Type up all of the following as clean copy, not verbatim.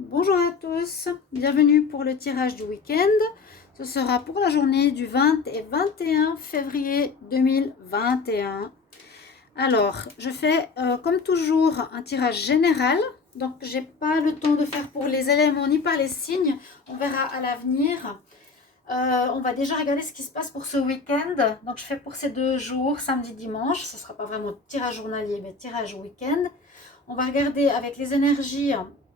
Bonjour à tous, bienvenue pour le tirage du week-end. Ce sera pour la journée du 20 et 21 février 2021. Alors, je fais comme toujours un tirage général. Donc, j'ai pas le temps de faire pour les éléments ni par les signes. On verra à l'avenir. On va déjà regarder ce qui se passe pour ce week-end. Donc, je fais pour ces 2 jours, samedi, dimanche. Ce ne sera pas vraiment tirage journalier, mais tirage week-end. On va regarder avec les énergies.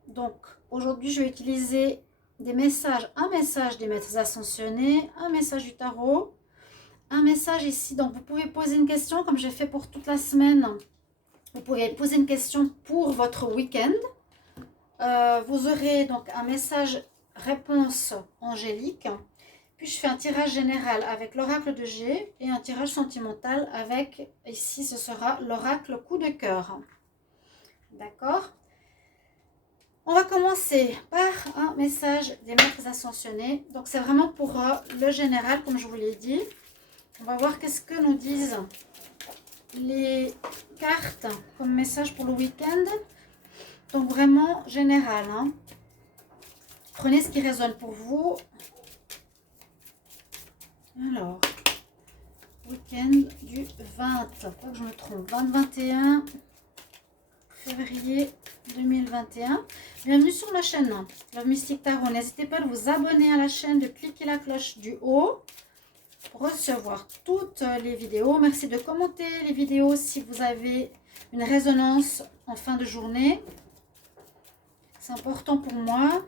Donc, aujourd'hui, je vais utiliser des messages. Un message des maîtres ascensionnés, un message du tarot, un message ici. Donc, vous pouvez poser une question comme j'ai fait pour toute la semaine. Vous pouvez poser une question pour votre week-end. Vous aurez donc un message réponse angélique. Puis je fais un tirage général avec l'oracle de G et un tirage sentimental avec, ici ce sera l'oracle coup de cœur. D'accord? On va commencer par un message des maîtres ascensionnés. Donc c'est vraiment pour le général, comme je vous l'ai dit. On va voir qu'est-ce que nous disent les cartes comme message pour le week-end. Donc vraiment général. Prenez ce qui résonne pour vous. Alors, week-end du 20, pas que je me trompe, 20-21 février 2021. Bienvenue sur ma chaîne, Love Mystic Tarot. N'hésitez pas à vous abonner à la chaîne, de cliquer la cloche du haut pour recevoir toutes les vidéos. Merci de commenter les vidéos si vous avez une résonance en fin de journée. C'est important pour moi.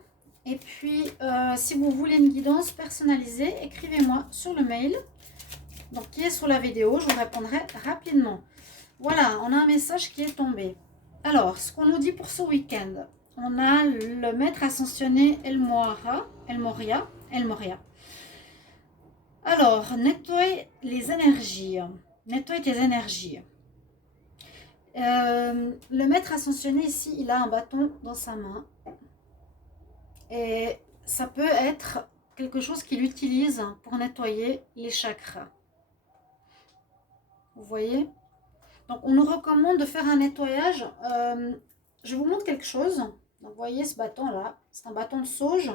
Et puis, si vous voulez une guidance personnalisée, écrivez-moi sur le mail. Donc, qui est sous la vidéo, je vous répondrai rapidement. Voilà, on a un message qui est tombé. Alors, ce qu'on nous dit pour ce week-end, on a le maître ascensionné El Moria. Alors, nettoie les énergies. Nettoie tes énergies. Le maître ascensionné ici, il a un bâton dans sa main. Et ça peut être quelque chose qu'il utilise pour nettoyer les chakras. Vous voyez? Donc, on nous recommande de faire un nettoyage. Je vous montre quelque chose. Donc, vous voyez ce bâton-là, c'est un bâton de sauge.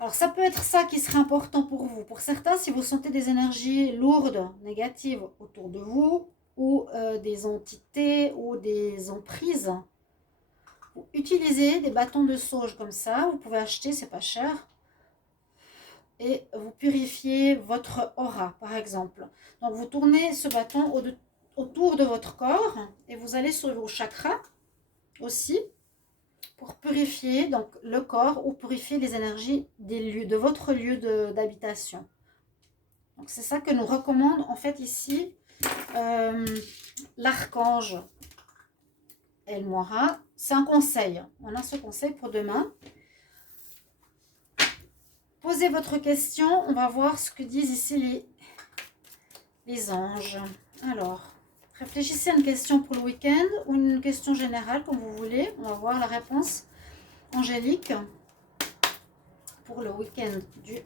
Alors, ça peut être ça qui serait important pour vous. Pour certains, si vous sentez des énergies lourdes, négatives autour de vous, ou des entités, ou des emprises, utilisez des bâtons de sauge comme ça. Vous pouvez acheter, c'est pas cher. Et vous purifiez votre aura, par exemple. Donc, vous tournez ce bâton autour de votre corps et vous allez sur vos chakras aussi pour purifier donc le corps ou purifier les énergies des lieux, de votre lieu d'habitation. Donc, c'est ça que nous recommande en fait ici l'archange El Moira. C'est un conseil. On a ce conseil pour demain. Posez votre question. On va voir ce que disent ici les anges. Alors, réfléchissez à une question pour le week-end ou une question générale, comme vous voulez. On va voir la réponse angélique pour le week-end du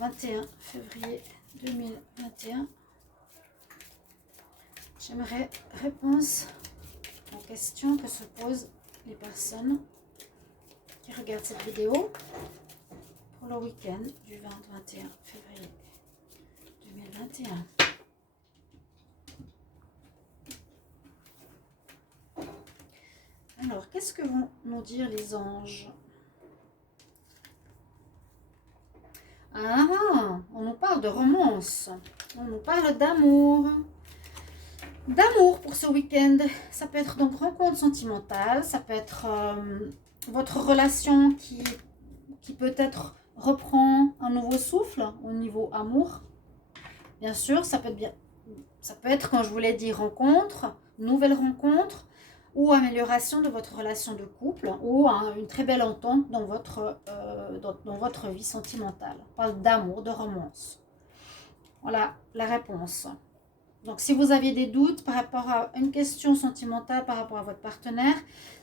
20-21 février 2021. J'aimerais réponse aux questions que se posent les personnes qui regardent cette vidéo pour le week-end du 20-21 février 2021. Alors, qu'est-ce que vont nous dire les anges? Ah, on nous parle de romance. On nous parle d'amour. D'amour pour ce week-end. Ça peut être donc rencontre sentimentale. Ça peut être votre relation qui peut-être reprend un nouveau souffle au niveau amour. Bien sûr, ça peut être, quand je vous l'ai dit, rencontre, nouvelle rencontre, ou amélioration de votre relation de couple, ou une très belle entente dans votre vie sentimentale. On parle d'amour, de romance. Voilà la réponse. Donc, si vous aviez des doutes par rapport à une question sentimentale, par rapport à votre partenaire,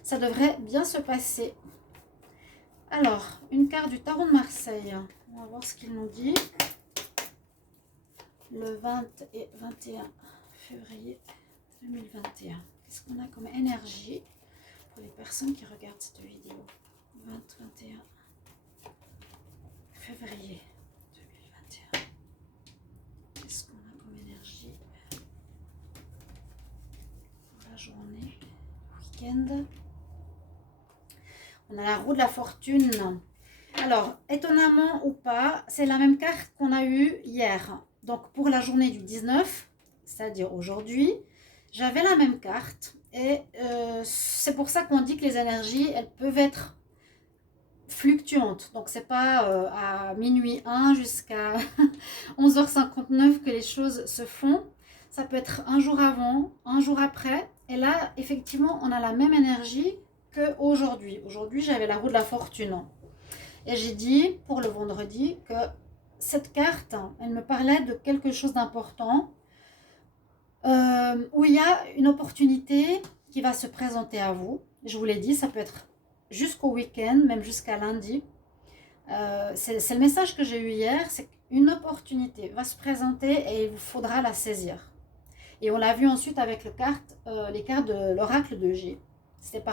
ça devrait bien se passer. Alors, une carte du tarot de Marseille. On va voir ce qu'il nous dit. Le 20 et 21 février 2021. Qu'est-ce qu'on a comme énergie pour les personnes qui regardent cette vidéo. 21 février 2021. Qu'est-ce qu'on a comme énergie pour la journée, week-end? On a la roue de la fortune. Alors, étonnamment ou pas, c'est la même carte qu'on a eue hier. Donc, pour la journée du 19, c'est-à-dire aujourd'hui, j'avais la même carte. Et c'est pour ça qu'on dit que les énergies, elles peuvent être fluctuantes. Donc, c'est pas à minuit 1 jusqu'à 11h59 que les choses se font. Ça peut être un jour avant, un jour après. Et là, effectivement, on a la même énergie qu'aujourd'hui. Aujourd'hui, j'avais la roue de la fortune. Et j'ai dit pour le vendredi que cette carte, elle me parlait de quelque chose d'important, où il y a une opportunité qui va se présenter à vous. Je vous l'ai dit, ça peut être jusqu'au week-end, même jusqu'à lundi. C'est le message que j'ai eu hier, c'est qu'une opportunité va se présenter et il vous faudra la saisir. Et on l'a vu ensuite avec les cartes de l'oracle de G. C'était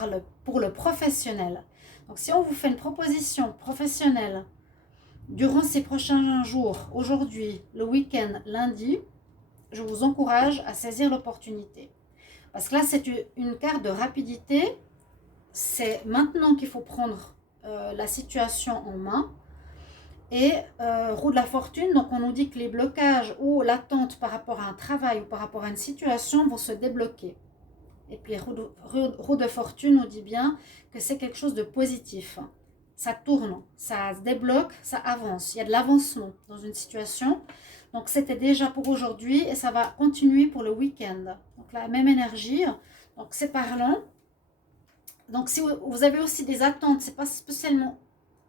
pour le professionnel. Donc si on vous fait une proposition professionnelle durant ces prochains jours, aujourd'hui, le week-end, lundi, je vous encourage à saisir l'opportunité. Parce que là, c'est une carte de rapidité. C'est maintenant qu'il faut prendre la situation en main. Et roue de la fortune, donc on nous dit que les blocages ou l'attente par rapport à un travail ou par rapport à une situation vont se débloquer. Et puis roue de fortune nous dit bien que c'est quelque chose de positif. Ça tourne, ça se débloque, ça avance. Il y a de l'avancement dans une situation. Donc c'était déjà pour aujourd'hui et ça va continuer pour le week-end. Donc la même énergie. Donc c'est parlant. Donc si vous avez aussi des attentes, c'est pas spécialement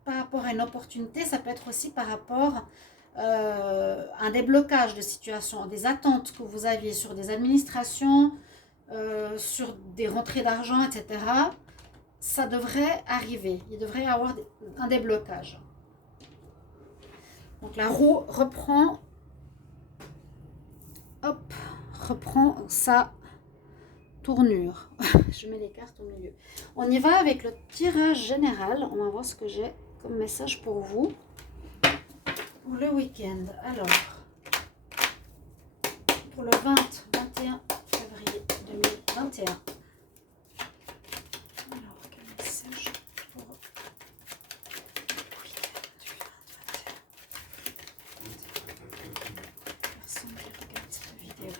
par rapport à une opportunité, ça peut être aussi par rapport à un déblocage de situation, des attentes que vous aviez sur des administrations, sur des rentrées d'argent, etc. Ça devrait arriver. Il devrait y avoir un déblocage. Donc la roue reprend sa tournure. Je mets les cartes au milieu. On y va avec le tirage général. On va voir ce que j'ai comme message pour vous pour le week-end. Alors, pour le 20-21 février 2021. Alors, quel message pour le week-end du 20-21? Personne qui regarde cette vidéo.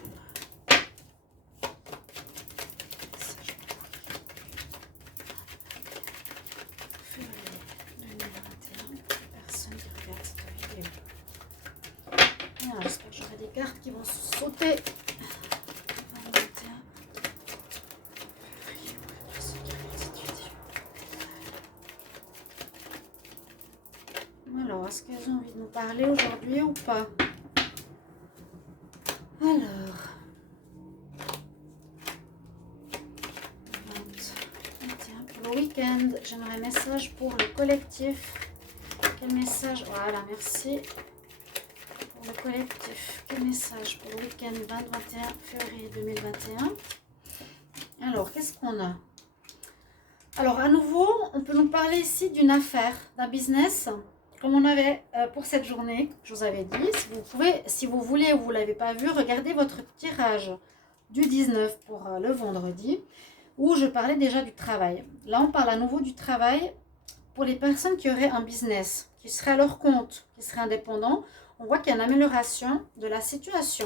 J'espère que j'aurai des cartes qui vont sauter. Alors, est-ce qu'elles ont envie de nous parler aujourd'hui ou pas? Alors, 21 pour le week-end. J'aimerais un message pour le collectif. Quel message? Voilà, merci. Pour le collectif, quel message pour le week-end 20-21 février 2021? Alors, qu'est-ce qu'on a? Alors, à nouveau, on peut nous parler ici d'une affaire, d'un business, comme on avait pour cette journée, je vous avais dit. Si vous voulez ou vous ne l'avez pas vu, regardez votre tirage du 19 pour le vendredi, où je parlais déjà du travail. Là, on parle à nouveau du travail pour les personnes qui auraient un business, qui seraient à leur compte, qui seraient indépendants. On voit qu'il y a une amélioration de la situation.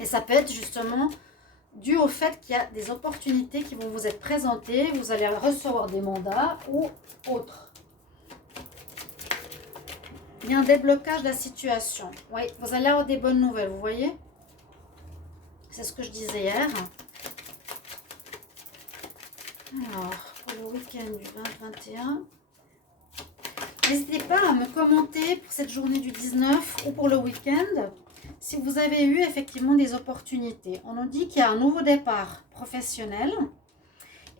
Et ça peut être justement dû au fait qu'il y a des opportunités qui vont vous être présentées. Vous allez recevoir des mandats ou autres. Il y a un déblocage de la situation. Oui, vous allez avoir des bonnes nouvelles, vous voyez? C'est ce que je disais hier. Alors, pour le week-end du 20-21... N'hésitez pas à me commenter pour cette journée du 19 ou pour le week-end si vous avez eu effectivement des opportunités. On nous dit qu'il y a un nouveau départ professionnel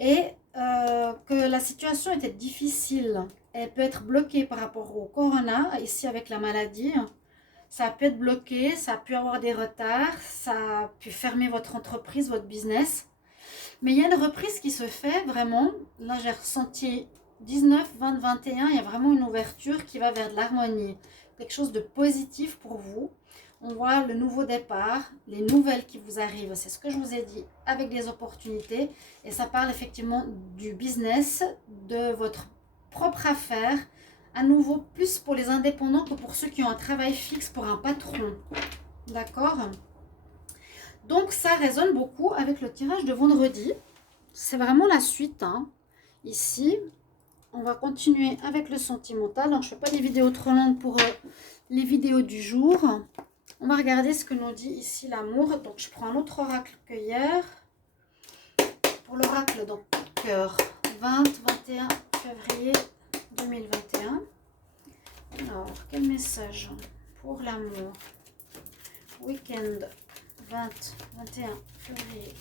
et que la situation était difficile. Elle peut être bloquée par rapport au corona, ici avec la maladie. Ça peut être bloqué, ça a pu avoir des retards, ça a pu fermer votre entreprise, votre business. Mais il y a une reprise qui se fait vraiment. Là, j'ai ressenti 19, 20, 21. Il y a vraiment une ouverture qui va vers de l'harmonie. Quelque chose de positif pour vous. On voit le nouveau départ, les nouvelles qui vous arrivent. C'est ce que je vous ai dit avec des opportunités. Et ça parle effectivement du business, de votre propre affaire. À nouveau, plus pour les indépendants que pour ceux qui ont un travail fixe pour un patron. D'accord ? Donc, ça résonne beaucoup avec le tirage de vendredi. C'est vraiment la suite. Hein. Ici, on va continuer avec le sentimental. Donc, je ne fais pas des vidéos trop longues pour les vidéos du jour. On va regarder ce que nous dit ici l'amour. Donc, je prends un autre oracle que hier. Pour l'oracle, donc, cœur, 20-21 février 2021. Alors, quel message pour l'amour? Week-end 20-21 février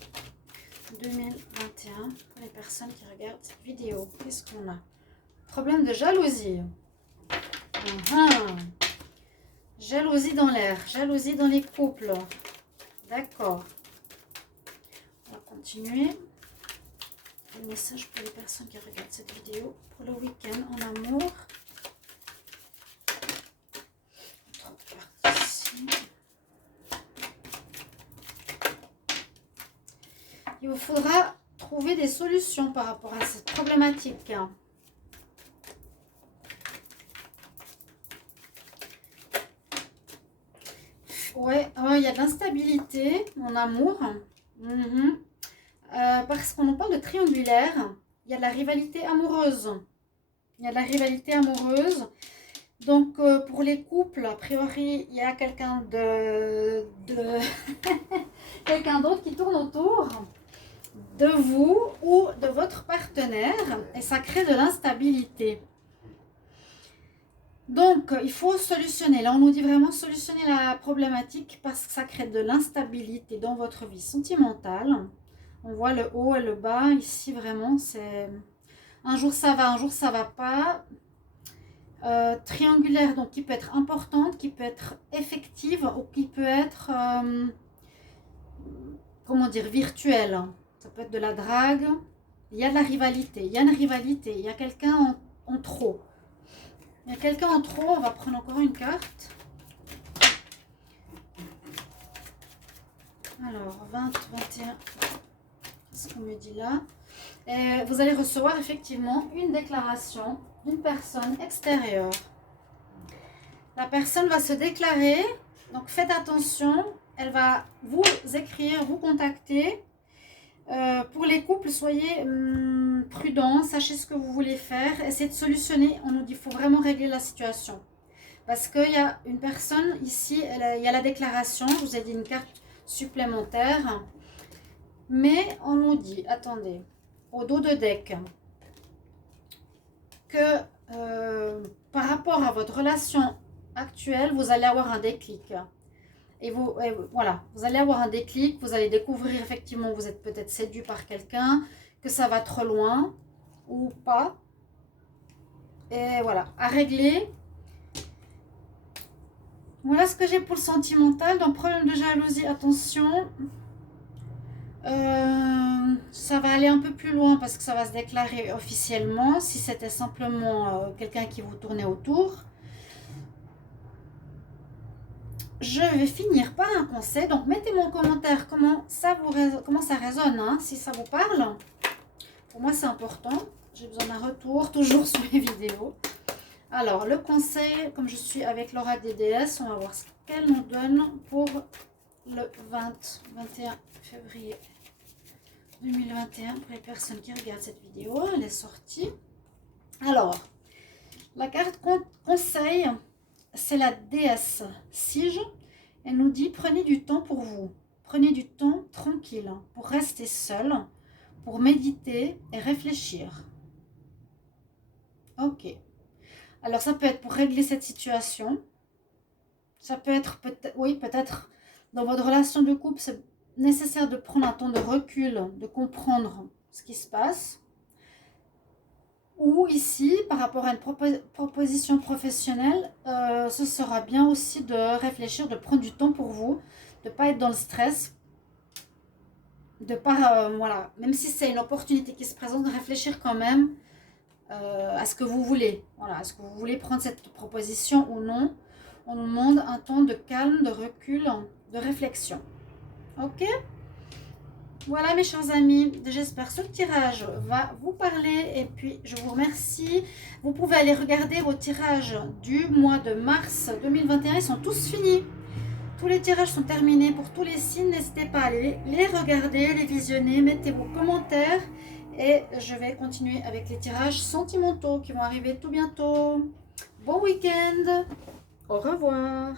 2021 pour les personnes qui regardent cette vidéo. Qu'est-ce qu'on a? Problème de jalousie. Jalousie dans l'air, jalousie dans les couples. D'accord. On va continuer. Un message pour les personnes qui regardent cette vidéo pour le week-end en amour. Ici. Il vous faudra trouver des solutions par rapport à cette problématique. Ouais, il y a de l'instabilité en amour. Parce qu'on nous parle de triangulaire, il y a de la rivalité amoureuse. Il y a de la rivalité amoureuse. Donc, pour les couples, a priori, il y a quelqu'un quelqu'un d'autre qui tourne autour de vous ou de votre partenaire. Et ça crée de l'instabilité. Donc, il faut solutionner. Là, on nous dit vraiment solutionner la problématique parce que ça crée de l'instabilité dans votre vie sentimentale. On voit le haut et le bas. Ici, vraiment, c'est un jour ça va, un jour ça va pas. Triangulaire, donc qui peut être importante, qui peut être effective ou qui peut être, comment dire, virtuelle. Ça peut être de la drague. Il y a de la rivalité. Il y a une rivalité. Il y a quelqu'un en trop. Il y a quelqu'un en trop. On va prendre encore une carte. Alors, 20, 21. Qu'est-ce qu'on me dit là? Et vous allez recevoir effectivement une déclaration d'une personne extérieure. La personne va se déclarer. Donc, faites attention. Elle va vous écrire, vous contacter. Pour les couples, soyez prudents, sachez ce que vous voulez faire, essayez de solutionner. On nous dit qu'il faut vraiment régler la situation. Parce qu'il y a une personne ici, il y a la déclaration, je vous ai dit une carte supplémentaire. Mais on nous dit, attendez, au dos de deck, que par rapport à votre relation actuelle, vous allez avoir un déclic. Et voilà, vous allez avoir un déclic, vous allez découvrir effectivement, vous êtes peut-être séduit par quelqu'un, que ça va trop loin ou pas. Et voilà, à régler. Voilà ce que j'ai pour le sentimental. Donc, problème de jalousie, attention. Ça va aller un peu plus loin parce que ça va se déclarer officiellement. Si c'était simplement quelqu'un qui vous tournait autour. Je vais finir par un conseil. Donc, mettez-moi en commentaire comment ça résonne, hein, si ça vous parle. Pour moi, c'est important. J'ai besoin d'un retour, toujours sur les vidéos. Alors, le conseil, comme je suis avec l'oracle des déesses, on va voir ce qu'elle nous donne pour le 21 février 2021. Pour les personnes qui regardent cette vidéo, elle est sortie. Alors, la carte conseil, c'est la déesse Sige. Elle nous dit, prenez du temps pour vous. Prenez du temps tranquille pour rester seul, pour méditer et réfléchir. Ok. Alors, ça peut être pour régler cette situation. Ça peut être, peut-être dans votre relation de couple, c'est nécessaire de prendre un temps de recul, de comprendre ce qui se passe. Ou ici, par rapport à une proposition professionnelle, ce sera bien aussi de réfléchir, de prendre du temps pour vous, de ne pas être dans le stress. voilà, même si c'est une opportunité qui se présente, de réfléchir quand même à ce que vous voulez. Voilà, est-ce que vous voulez prendre cette proposition ou non? On nous demande un temps de calme, de recul, de réflexion. Ok? Voilà mes chers amis, j'espère que ce tirage va vous parler et puis je vous remercie. Vous pouvez aller regarder vos tirages du mois de mars 2021, ils sont tous finis. Tous les tirages sont terminés pour tous les signes, n'hésitez pas à aller les regarder, les visionner, mettez vos commentaires et je vais continuer avec les tirages sentimentaux qui vont arriver tout bientôt. Bon week-end, au revoir.